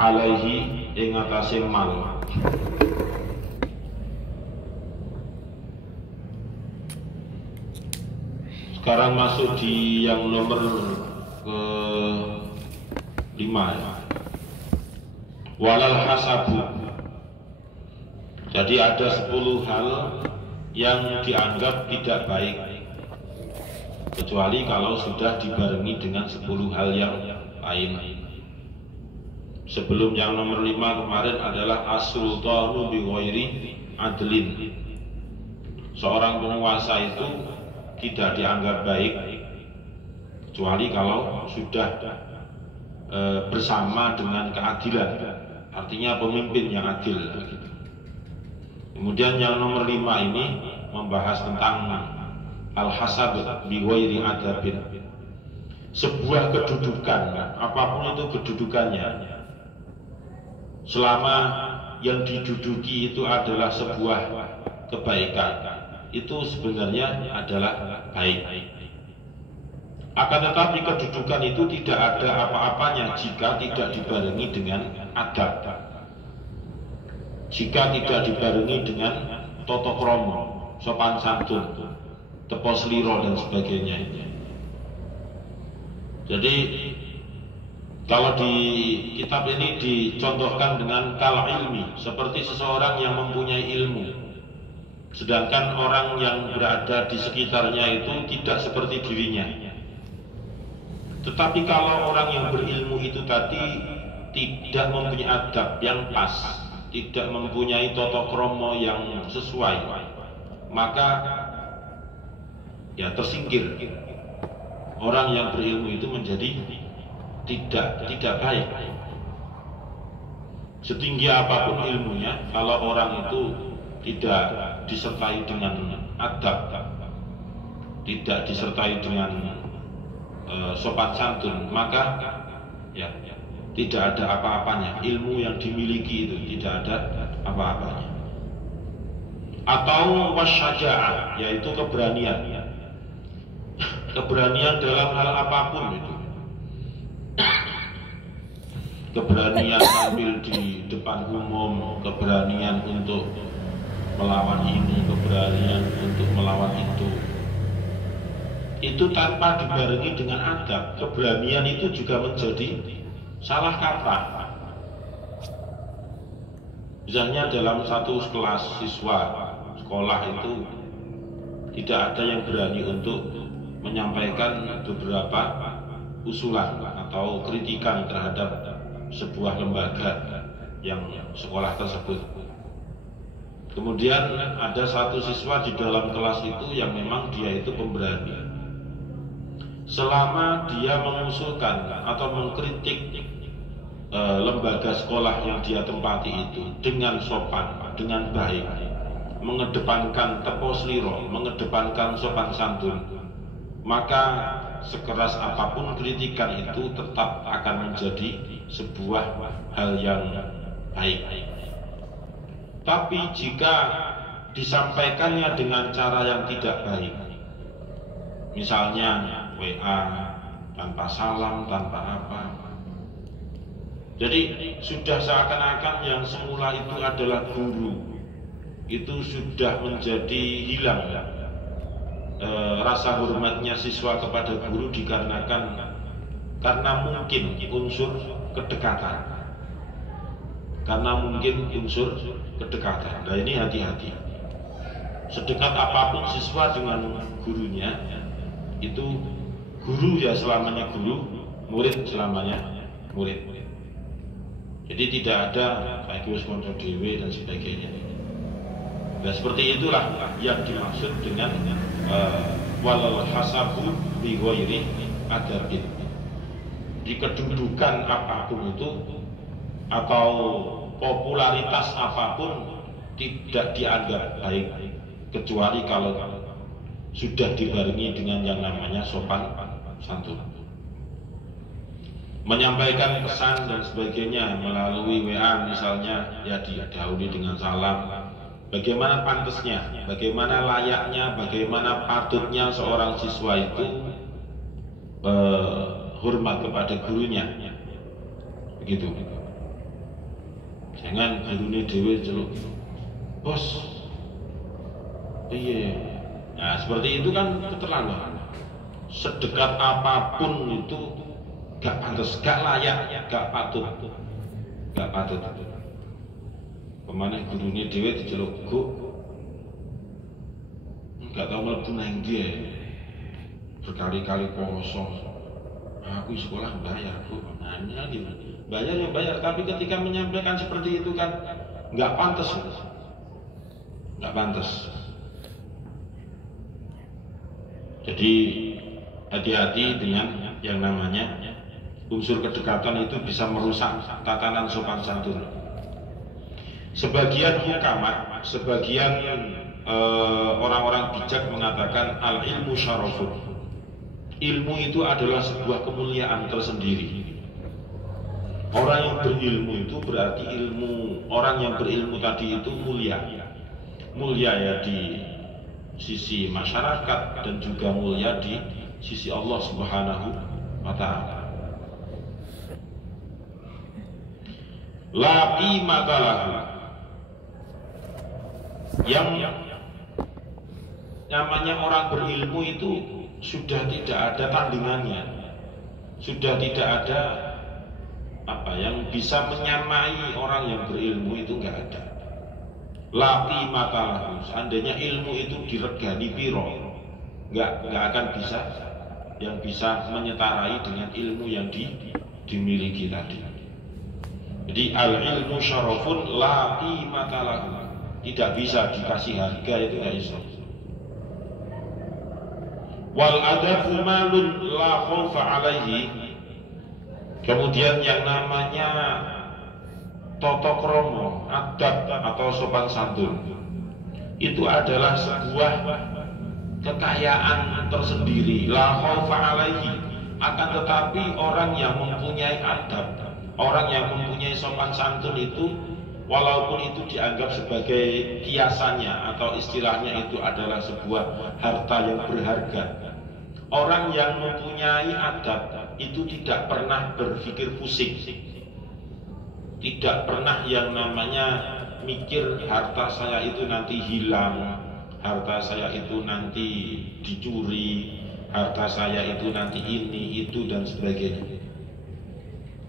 alaihi ing atase mal. Sekarang masuk di yang nomor ke-5 ya. Walal hasabu. Jadi ada 10 hal yang dianggap tidak baik, kecuali kalau sudah dibarengi dengan 10 hal yang lain. Sebelum yang nomor 5 kemarin adalah as-sultanu bi ghairi adlin. Seorang penguasa itu tidak dianggap baik kecuali kalau sudah bersama dengan keadilan, artinya pemimpin yang adil. Kemudian yang nomor 5 ini membahas tentang al-hasab bi ghairi adabin. Sebuah kedudukan, apapun itu kedudukannya, selama yang diduduki itu adalah sebuah kebaikan, itu sebenarnya adalah baik. Akan tetapi kedudukan itu tidak ada apa-apanya jika tidak dibarengi dengan adab, jika tidak dibarengi dengan tata krama, sopan santun, tepo sliro dan sebagainya. Jadi kalau di kitab ini dicontohkan dengan kal ilmi, seperti seseorang yang mempunyai ilmu, sedangkan orang yang berada di sekitarnya itu tidak seperti dirinya. Tetapi kalau orang yang berilmu itu tadi tidak mempunyai adab yang pas, tidak mempunyai tata krama yang sesuai, maka ya tersingkir. Orang yang berilmu itu menjadi tidak baik. Setinggi apapun ilmunya, kalau orang itu tidak disertai dengan adab, tidak disertai dengan sopan santun, maka ya tidak ada apa-apanya. Ilmu yang dimiliki itu tidak ada apa-apanya. Atau wasyaja'ah, yaitu keberanian. Keberanian dalam hal apapun itu. Keberanian tampil di depan umum, keberanian untuk melawan ini, keberanian untuk melawan itu. Itu tanpa dibarengi dengan adab. Keberanian itu juga menjadi salah kaprah. Misalnya dalam satu kelas siswa sekolah itu tidak ada yang berani untuk menyampaikan beberapa usulan atau kritikan terhadap sebuah lembaga yang sekolah tersebut. Kemudian ada satu siswa di dalam kelas itu yang memang dia itu pemberani. Selama dia mengusulkan atau mengkritik lembaga sekolah yang dia tempati itu dengan sopan, dengan baik, mengedepankan tepo sliro, mengedepankan sopan santun, maka sekeras apapun kritikan itu tetap akan menjadi sebuah hal yang baik. Tapi jika disampaikannya dengan cara yang tidak baik, misalnya WA tanpa salam, tanpa apa, jadi sudah seakan-akan yang semula itu adalah guru, itu sudah menjadi hilang rasa hormatnya siswa kepada guru dikarenakan karena mungkin unsur kedekatan, Nah ini hati-hati. Sedekat apapun siswa dengan gurunya, itu guru ya selamanya guru, murid selamanya murid. Jadi tidak ada kayak sponsor dewe dan sebagainya. Nah seperti itulah yang dimaksud dengan walal hasabu bi ghairi adabin. Di kedudukan apapun itu atau popularitas apapun tidak dianggap baik kecuali kalau sudah dibarengi dengan yang namanya sopan santun. Menyampaikan pesan dan sebagainya melalui WA misalnya, ya didahului dengan salam. Bagaimana pantasnya, bagaimana layaknya, bagaimana patutnya seorang siswa itu hormat kepada gurunya, begitu. Jangan gurune dhewe celuk, bos, iya. Nah seperti itu kan keterlaluan. Sedekat apapun itu gak pantas, gak layak, gak patut, gak patut. Pemane gurune dhewe diceluk guk, gak tau mlebu nang dia. Berkali-kali kosong. Aku sekolah bayar bu, nanya gimana? Bayar ya bayar, tapi ketika menyampaikan seperti itu kan nggak pantas, nggak pantas. Jadi hati-hati dengan yang namanya unsur kedekatan itu bisa merusak tatanan sopan santun. Sebagian hukamat, sebagian orang-orang bijak mengatakan al ilmu syarafun. Ilmu itu adalah sebuah kemuliaan tersendiri. Orang yang berilmu itu berarti ilmu, orang yang berilmu tadi itu mulia. Mulia ya di sisi masyarakat dan juga mulia di sisi Allah Subhanahu wa ta'ala. La qimata lahu. Yang namanya orang berilmu itu sudah tidak ada tandingannya, sudah tidak ada apa yang bisa menyamai orang yang berilmu itu nggak ada. Lapi matalahu, seandainya ilmu itu diregani piro, nggak akan bisa yang bisa menyetarai dengan ilmu yang dimiliki tadi. Jadi al ilmu syarafun lapi matalahu, tidak bisa dikasih harga, itu nggak bisa. Wal adabu malun la khaufa alaihi. Kemudian yang namanya tata krama, adab atau sopan santun itu adalah sebuah kekayaan tersendiri, la khaufa alaihi. Akan tetapi orang yang mempunyai adab, orang yang mempunyai sopan santun itu, walaupun itu dianggap sebagai kiasannya atau istilahnya itu adalah sebuah harta yang berharga, orang yang mempunyai adab itu tidak pernah berpikir pusing, tidak pernah yang namanya mikir harta saya itu nanti hilang, harta saya itu nanti dicuri, harta saya itu nanti ini, itu dan sebagainya.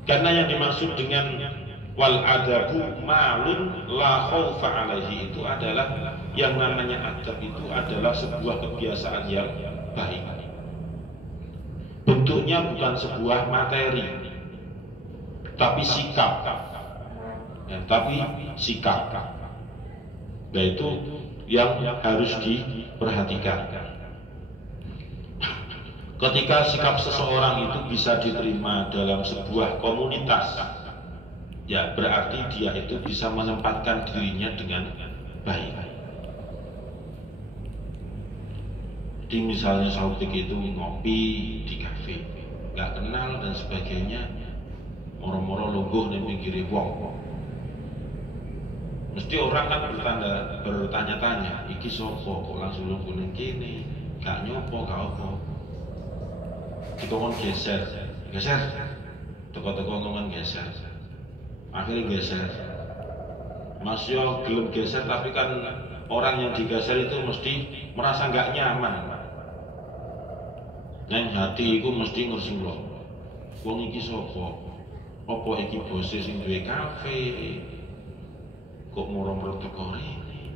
Karena yang dimaksud dengan wal adabu malun la khaufa alaihi itu adalah yang namanya adab itu adalah sebuah kebiasaan yang baik. Bentuknya bukan sebuah materi, tapi sikap, ya, tapi sikap. Nah itu yang harus diperhatikan. Ketika sikap seseorang itu bisa diterima dalam sebuah komunitas, ya berarti dia itu bisa menempatkan dirinya dengan baik. Jadi misalnya Sautik itu ngopi di kafe, nggak kenal dan sebagainya, moro-moro lungguh nih pinggire wong. Mesti orang kan bertanya-tanya, iki sopo kok langsung lungguh ning kene, gak nyopo gak apa. Dikongkon geser, toko-toko ngomong geser. Akhirnya geser. Mas yo gelem geser tapi kan orang yang digeser itu mesti merasa nggak nyaman. Nang hati iku mesti ngersula. Wong iki sapa? Apa iki bose sing duwe kafe? Kok moro-moro teko rene?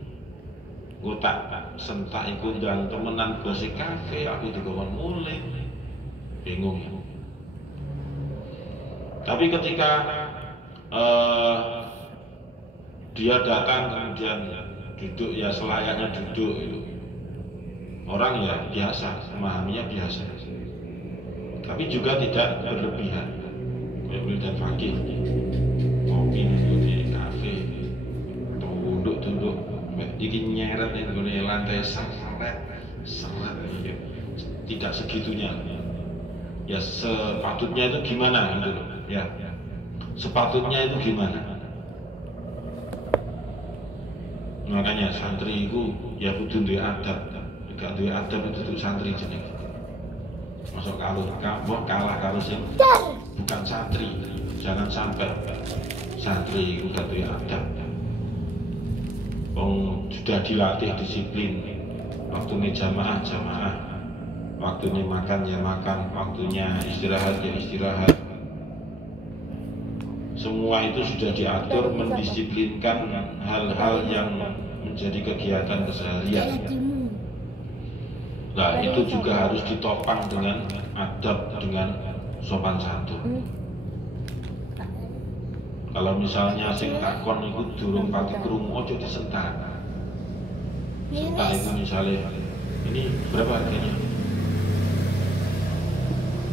Nggo tak sentak iku ndang temenan bose kafe, aku dikon mulih. Bingung. Tapi ketika dia datang kemudian duduk ya selayaknya duduk itu, orang ya biasa, memahaminya biasa, tapi juga tidak berlebihan. Kayak dan fakir ngopi di kafe, tunduk bikin nyeret di lantai seret, tidak segitunya. Ya sepatutnya itu gimana gitu, ya sepatutnya itu gimana. Makanya santri itu ya kudu duwe adab. Gak duwe adab itu santri jeneng. Masuk kalah karo sing bukan santri. Jangan sampai santri itu gak duwe adab. Wong sudah dilatih disiplin, waktunya jamaah, waktunya makan ya makan, waktunya istirahat ya istirahat. Semua itu sudah diatur, mendisiplinkan hal-hal yang menjadi kegiatan keseharian. Nah, itu juga harus ditopang dengan adab, dengan sopan santun. Kalau misalnya sing takon itu durung pati krungu aja disentak. Sentak itu misalnya, ini berapa harganya?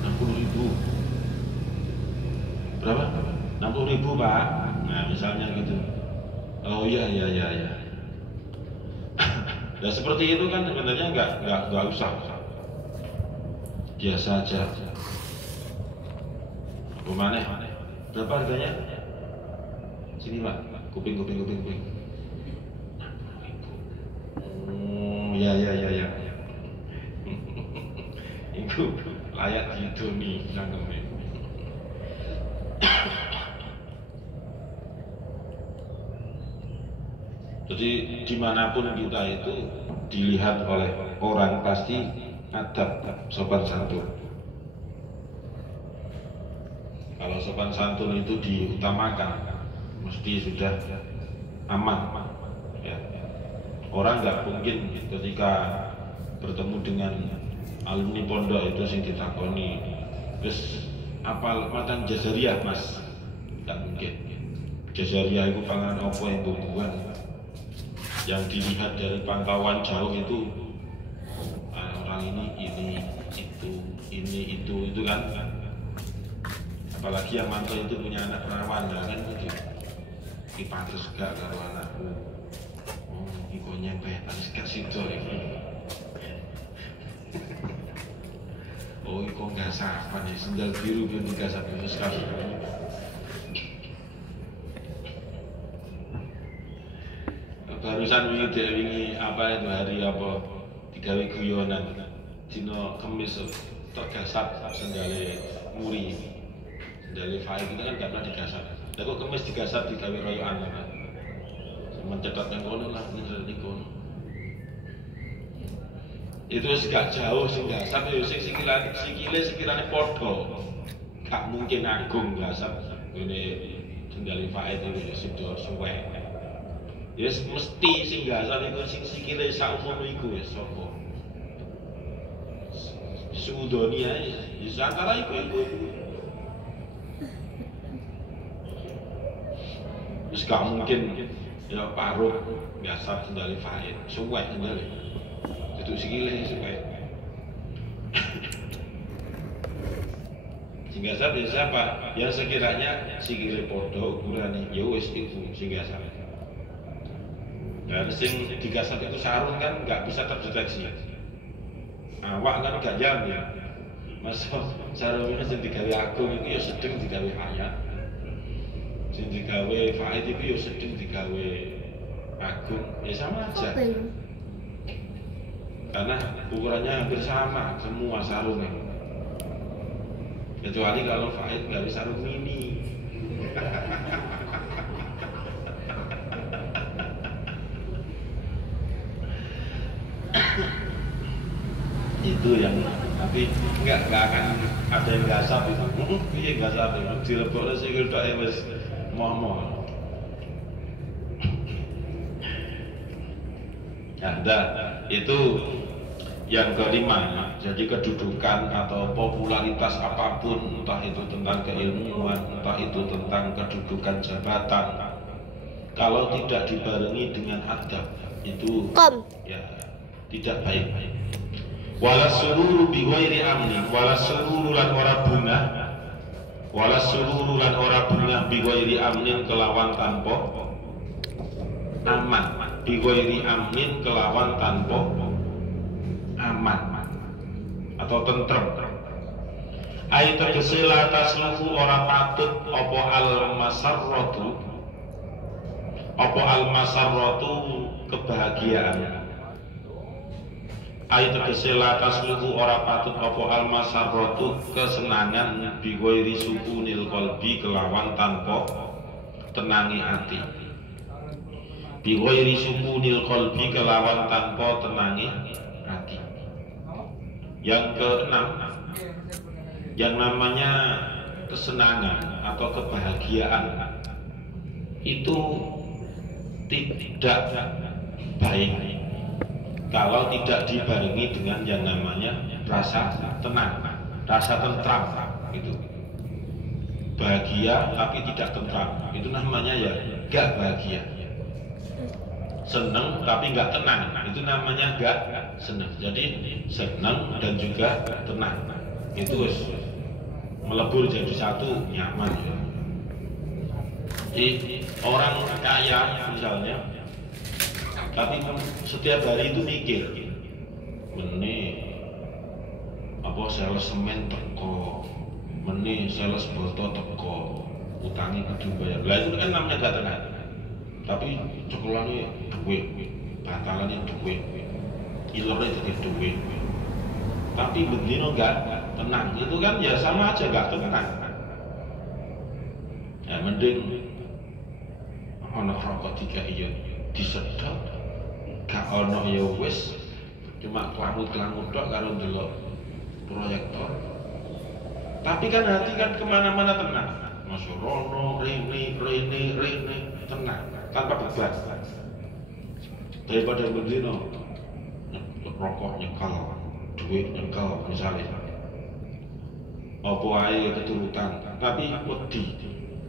60.000. Berapa? 60.000 Pak. Nah misalnya gitu. Oh iya. Nah seperti itu kan sebenarnya nggak usah, biasa aja. Bagaimana? Berapa harganya? Sini Pak, kuping. Oh ya. Itu layak gitu nih nangkepnya. Jadi dimanapun kita itu dilihat oleh orang pasti adab, sopan santun. Kalau sopan santun itu diutamakan, mesti sudah aman. Ya. Orang nggak mungkin ketika bertemu dengan alumni pondok itu sing ditakoni, terus apal matan Jazariyah Mas, nggak mungkin. Jazariyah itu pangan apa yang bubuhan. Yang dilihat dari pantauan jauh itu orang ini itu kan. Apalagi yang mantau itu punya anak perawan kan gitu. Iki pantes gak karo anakku. Oh, iku nyampe pantes gak sido iki. Oh, iku gak sapan ya sendal biru biar digasap terus kabeh. Barusan wingi apa itu hari apa digawe guyonan dina Kamis tok gasap sendale muri sendale faid itu kan gak pernah digasap. Lah kok Kamis digasap digawe royokan kan. Mencetak nang kono lah ning kono. Itu wis gak jauh sing gasap ya sing sikile padha. Gak mungkin agung gasap ngene sendale faid itu sido suwe. Yes, mesti sing gasap iku sing sikile sak umum iku wis sapa. Sudoni ae, wis antara iku. Wis gak mungkin ya paruh gasap sendali faid, suwek sendali. Itu sikile suwek. Sing gasap ya siapa? Yang sekiranya sikile padha ukurane ya wis iku sing gasap. Dan sing digasap itu sarung kan nggak bisa terdeteksi. Awak kan gak jamin. Masa sarungnya sing digawe agung itu ya sedeng digawe hayat. Sing digawe faid itu ya sedeng digawe agung. Ya sama aja. Karena ukurannya hampir sama semua sarungnya. Kecuali kalau faid gawe sarung mini. Itu yang tapi nggak akan ada yang gasap itu. Iya gasap itu dilebokno sikil tok wis moh-moh. Nah, itu yang kelima. Jadi kedudukan atau popularitas apapun, entah itu tentang keilmuan, entah itu tentang kedudukan jabatan, kalau tidak dibarengi dengan adab itu ya tidak baik. Wala sururu bi ghairi amni, wala sururu lan ora bungah, wala sururu lan ora bungah bi ghairi amnin kelawan tanpa aman, bi ghairi amnin kelawan tanpa aman atau tentrem. Ai tegese la tasluhu ora patut apa al masarratu kebahagiaan. Ai tegese la tasluhu ora patut apa al masarratu kesenangan bi ghairi sukunil qalbi kelawan tanpa tenangi ati. Bi ghairi sukunil qalbi, kelawan tanpa tenangi hati. Yang keenam, yang namanya kesenangan atau kebahagiaan itu tidak baik kalau tidak dibarengi dengan yang namanya rasa tenang, rasa tentram. Itu bahagia tapi tidak tentram, itu namanya ya gak bahagia. Seneng tapi gak tenang, itu namanya gak seneng. Jadi seneng dan juga tenang, itu melebur jadi satu, nyaman. Jadi orang kaya misalnya, tapi setiap hari itu mikir, meni apa sales semen teko, meni sales boto teko, utangi kudu bayar. Lah itu kan namanya gak tenang. Tapi cekelane duit, batalane duit, ilore jadi duit. Tapi begini enggak tenang, itu kan ya sama aja enggak tenang. Ya mending ana rokok tiga iya disedot, gak ana ya wis, cuma kelamut-kelamut tok karo ndelok proyektor. Tapi kan hati kan kemana-mana tenang. Masuk rono, rene, tenang, tanpa beban. Daripada begini, rokok nyekal, duit nyekal misalnya. Apa ae keturutan, tapi wedi,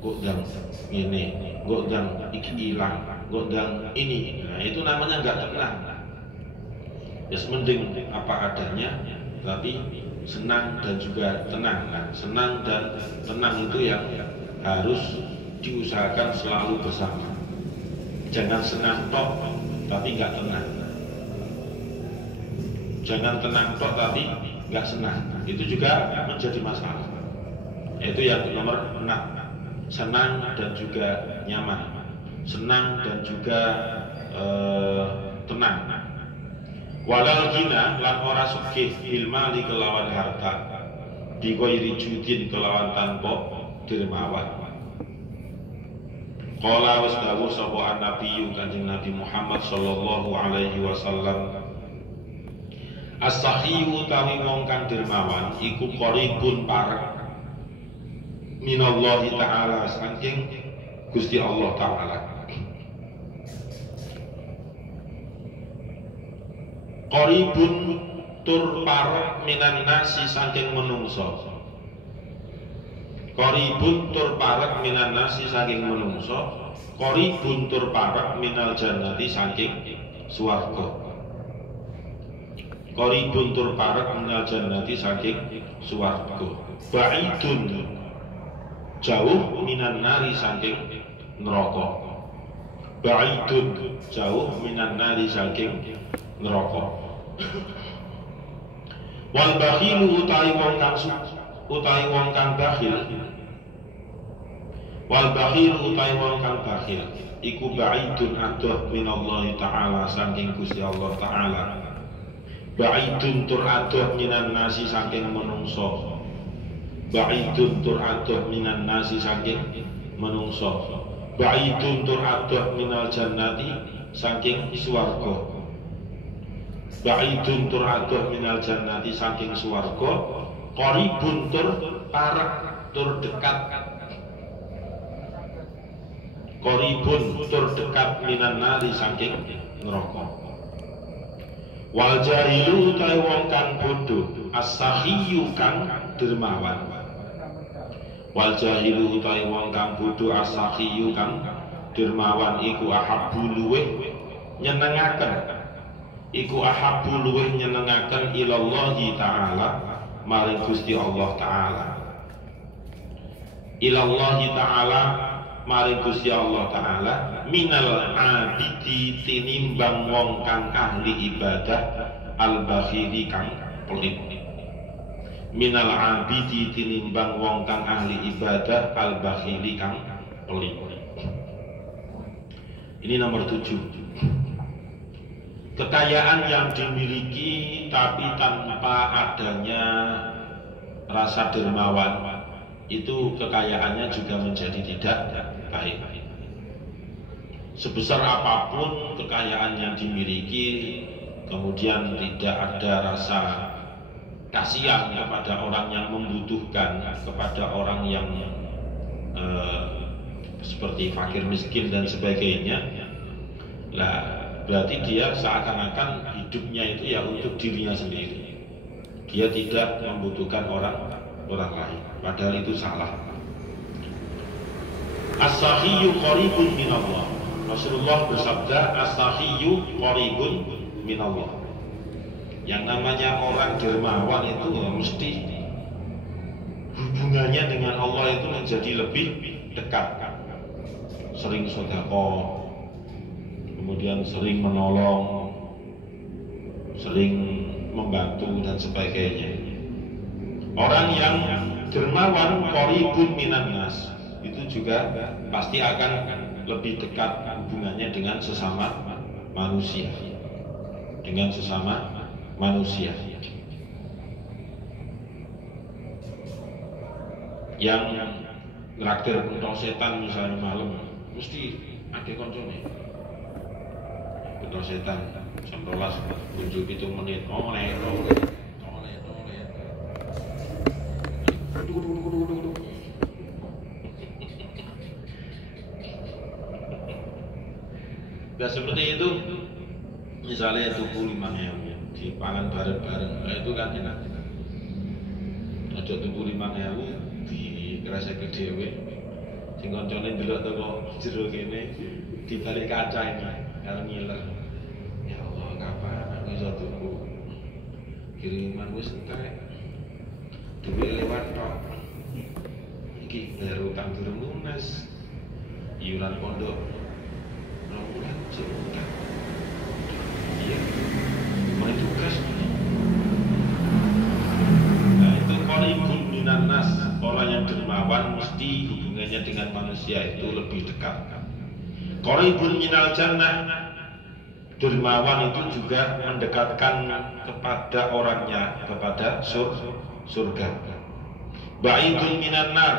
kok ndang ngene, kok ndang iki ilang, kok ndang ini. Nah, itu namanya enggak tenang. Ya mending apa adanya, tapi senang dan juga tenang. Nah, senang dan tenang itu yang harus diusahakan selalu bersama. Jangan senang tok tapi nggak tenang. Jangan tenang tok tapi nggak senang. Itu juga menjadi masalah. Itu yang nomor 6. Senang dan juga nyaman. Senang dan juga tenang. Walal gina lan ora sugih bil mali kelawan harta, bi ghairi judin kelawan tanpa dermawan. Qala wasdawu sapa an-nabiyyu kanjeng Nabi Muhammad sallallahu alaihi wasallam, as-sahihu tawi wong kang dermawan iku qaribun parek minallahi ta'ala saking Gusti Allah taala. Qaribun tur parek minan nasi saking menungso. Qaribun tur parek minan nasi saking menungso, qaribun tur parek minal jannati saking swarga. Qaribun tur parek minal jannati saking swarga. Ba'idun jauh minan nari saking neraka. Ba'idun jauh minan nari saking neraka. Wal bakhilu utawi wong kang bakhil, wal bakhil utawi wong kang bakhil iku ba'idun adoh minallahi ta'ala saking Gusti Allah ta'ala. Ba'idun tur adoh minan nasi saking menungso. Ba'idun tur adoh minan nasi saking menungso. Ba'idun tur adoh minal jannati saking swarga. Ba'idun tur adoh minal jannati saking swarga. Qaribun tur parek tur dekat. Qaribun tur dekat minan nari saking neraka. Wal jahilu utawi wong kang bodho, as-sahiyu kang dermawan. Wal jahilu utawi wong kang bodho, as-sahiyu kang dermawan iku ahabbu luweh nyenengaken. Iku ahabbu luweh nyenengaken ilallahi ta'ala maring Gusti Allah ta'ala. Ilallahi ta'ala maring Gusti Allah ta'ala minal abidi tinimbang wong kang ahli ibadah al-bakhiri kang pelit. Minal abidi tinimbang wong kang ahli ibadah al-bakhiri kang pelit. Ini nomor 7. Kekayaan yang dimiliki tapi tanpa adanya rasa dermawan, itu kekayaannya juga menjadi tidak baik. sebesar apapun kekayaan yang dimiliki, kemudian tidak ada rasa kasihan kepada orang yang membutuhkan, kepada orang yang seperti fakir miskin dan sebagainya, lah berarti dia seakan-akan hidupnya itu ya untuk dirinya sendiri. Dia tidak membutuhkan orang lain. Padahal itu salah. As-sakhiyyu qaribun minallah. Rasulullah bersabda, as-sakhiyyu qaribun minallah. Yang namanya orang dermawan itu mesti hubungannya dengan Allah itu menjadi lebih dekat. Sering sedekah, kemudian sering menolong, sering membantu dan sebagainya. Orang yang dermawan qaribun minan nas itu juga pasti akan lebih dekat hubungannya dengan sesama manusia. Dengan sesama manusia. Yang nraktir pentol setan misalnya malam, mesti ada koncone. Pentol setan jam 12 kunjung 7 menit. Nah seperti itu, misalnya tuku 5.000 dipangan bareng-bareng, nah itu kan enak. Aja tuku 5.000 di kreseke dhewe, sing koncone ndelok teko jero kene dibalik kaca ini, karo ngiler. Ya Allah, kapan aku iso tuku kiriman wis entek. Duit lewat tok. Iki bayar utang durung lunas. Iuran pondok bulan sebulan. Iya, mulai tugas. Nah itu qaribun minan nas. Orang yang dermawan mesti hubungannya dengan manusia itu lebih dekat. Qaribun minal jannah. Dermawan itu juga mendekatkan kepada orangnya, kepada surga. Ba'idun minan nar.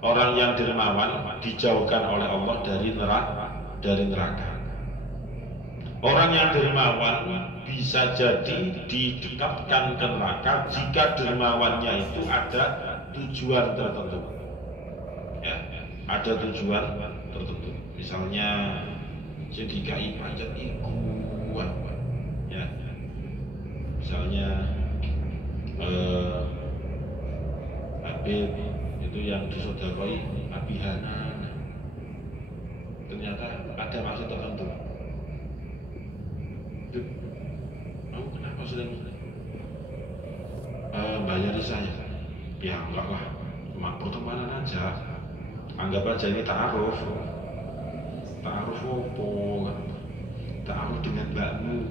Orang yang dermawan dijauhkan oleh Allah dari neraka. Orang yang dermawan bisa jadi didekatkan ke neraka jika dermawannya itu ada tujuan tertentu. Ya, ada tujuan tertentu. Misalnya dikai pajak iku, ya. Misalnya Habib itu yang disodakoi abihanan, ternyata ada maksud tertentu. Kamu kenapa sedang bayari saya? Ya enggak lah, cuma pertemanan aja. Anggap aja ini ta'aruf opo kan? Ta'aruf dengan mbakmu,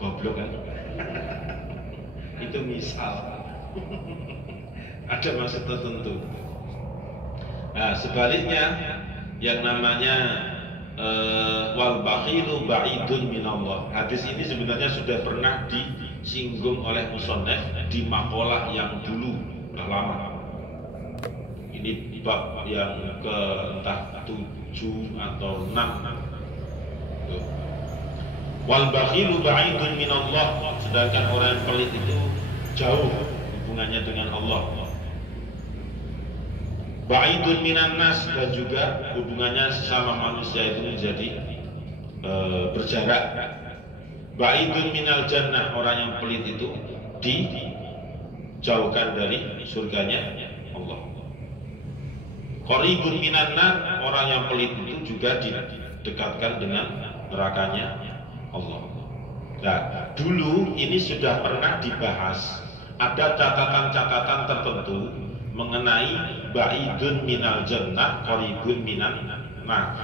goblok kan? Itu misal. Ada maksud tertentu. Nah sebaliknya yang namanya wal bakhilu ba'idun minallah. Hadis ini sebenarnya sudah pernah disinggung oleh musannaf di maqalah yang dulu sudah lama. Ini bab yang ke entah 7 atau 6. Wal bakhilu ba'idun minallah. Sedangkan orang yang pelit itu jauh hubungannya dengan Allah. Ba'idun minan nas, dan juga hubungannya sesama manusia itu menjadi berjarak. Ba'idun minal jannah, orang yang pelit itu dijauhkan dari surganya Allah. Qaribun minan nar, orang yang pelit itu juga didekatkan dengan nerakanya Allah. Nah, dulu ini sudah pernah dibahas. Ada catatan-catatan tertentu mengenai ba'idun minal jannah, qaribun minan nar.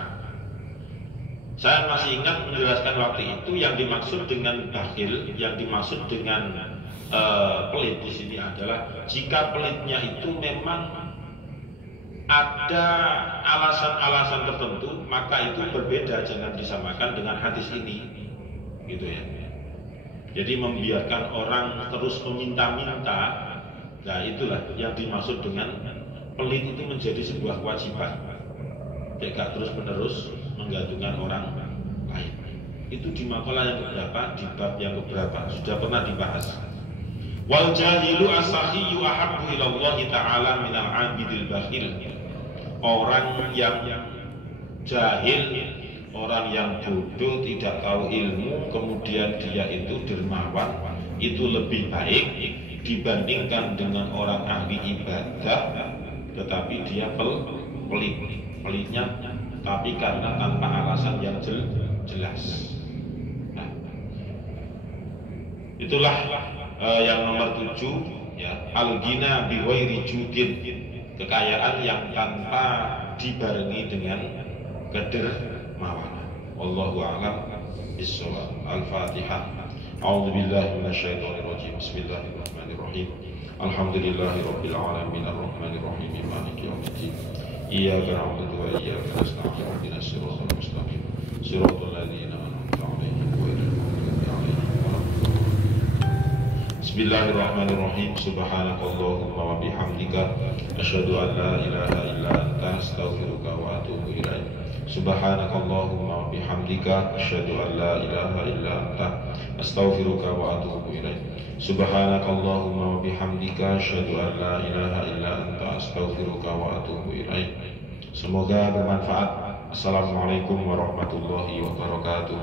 Saya masih ingat menjelaskan waktu itu yang dimaksud dengan bakhil, yang dimaksud dengan pelit di sini adalah jika pelitnya itu memang ada alasan-alasan tertentu, maka itu berbeda, jangan disamakan dengan hadis ini, gitu ya. Jadi membiarkan orang terus meminta-minta, nah itulah yang dimaksud dengan pelit itu menjadi sebuah kewajiban. Tidak terus-menerus menggantungkan orang lain. Itu di makalah yang keberapa, di bab yang keberapa, sudah pernah dibahas. Wal jahilu as-sakhiyyu ahabbu ila Allah Ta'ala minal 'abidil bakhil. Orang yang jahil, orang yang bodoh, tidak tahu ilmu, kemudian dia itu dermawan, itu lebih baik dibandingkan dengan orang ahli ibadah tetapi dia pelit. Pelitnya tapi karena tanpa alasan yang jelas. Nah, itulah yang nomor 7 ya, al-ghina bi ghairi judin, kekayaan yang tanpa dibarengi dengan kedermawanan. Wallahu a'lam bishawab. Al-Fatihah. A'udzu billahi minasyaitonir rajim. Bismillahirrahmanirrahim. Alhamdulillahirabbil alamin arrahmanir rahim maliki yaumiddin. Iyyaka na'budu wa iyyaka nasta'in. Ihdinas siratal mustaqim. Siratal ladzina an'amta 'alaihim ghairil maghdubi 'alaihim waladdallin. Bismillahirrahmanirrahim. Subhanakallahumma wa bihamdika asyhadu an la ilaha illa anta astaghfiruka wa atubu ilaik. Subhanakallahumma wa bihamdika asyhadu an la ilaha illa anta astaghfiruka wa atubu ilaik. Subhanakallahumma wa bihamdika asyhadu an la ilaha illa anta astaghfiruka wa atubu ilaik. Semoga bermanfaat. Assalamualaikum warahmatullahi wabarakatuh.